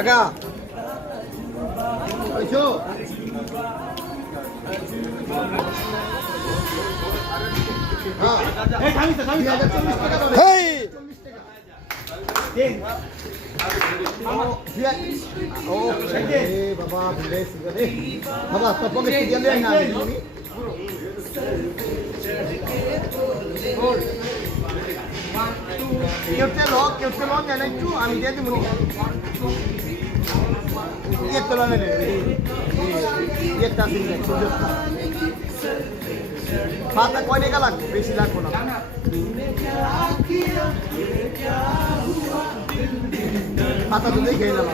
টাকা ওইছো বাবা বাবা তোর পকেট থেকে গেলে না কেউ তেল জানা একটু আমি দিয়ে দিব ইয়ে তেল নেবে ইয়েটা পাতা কয় টাকা লাগবে বেশি লাগবো না পাতা তো দেখে এলাম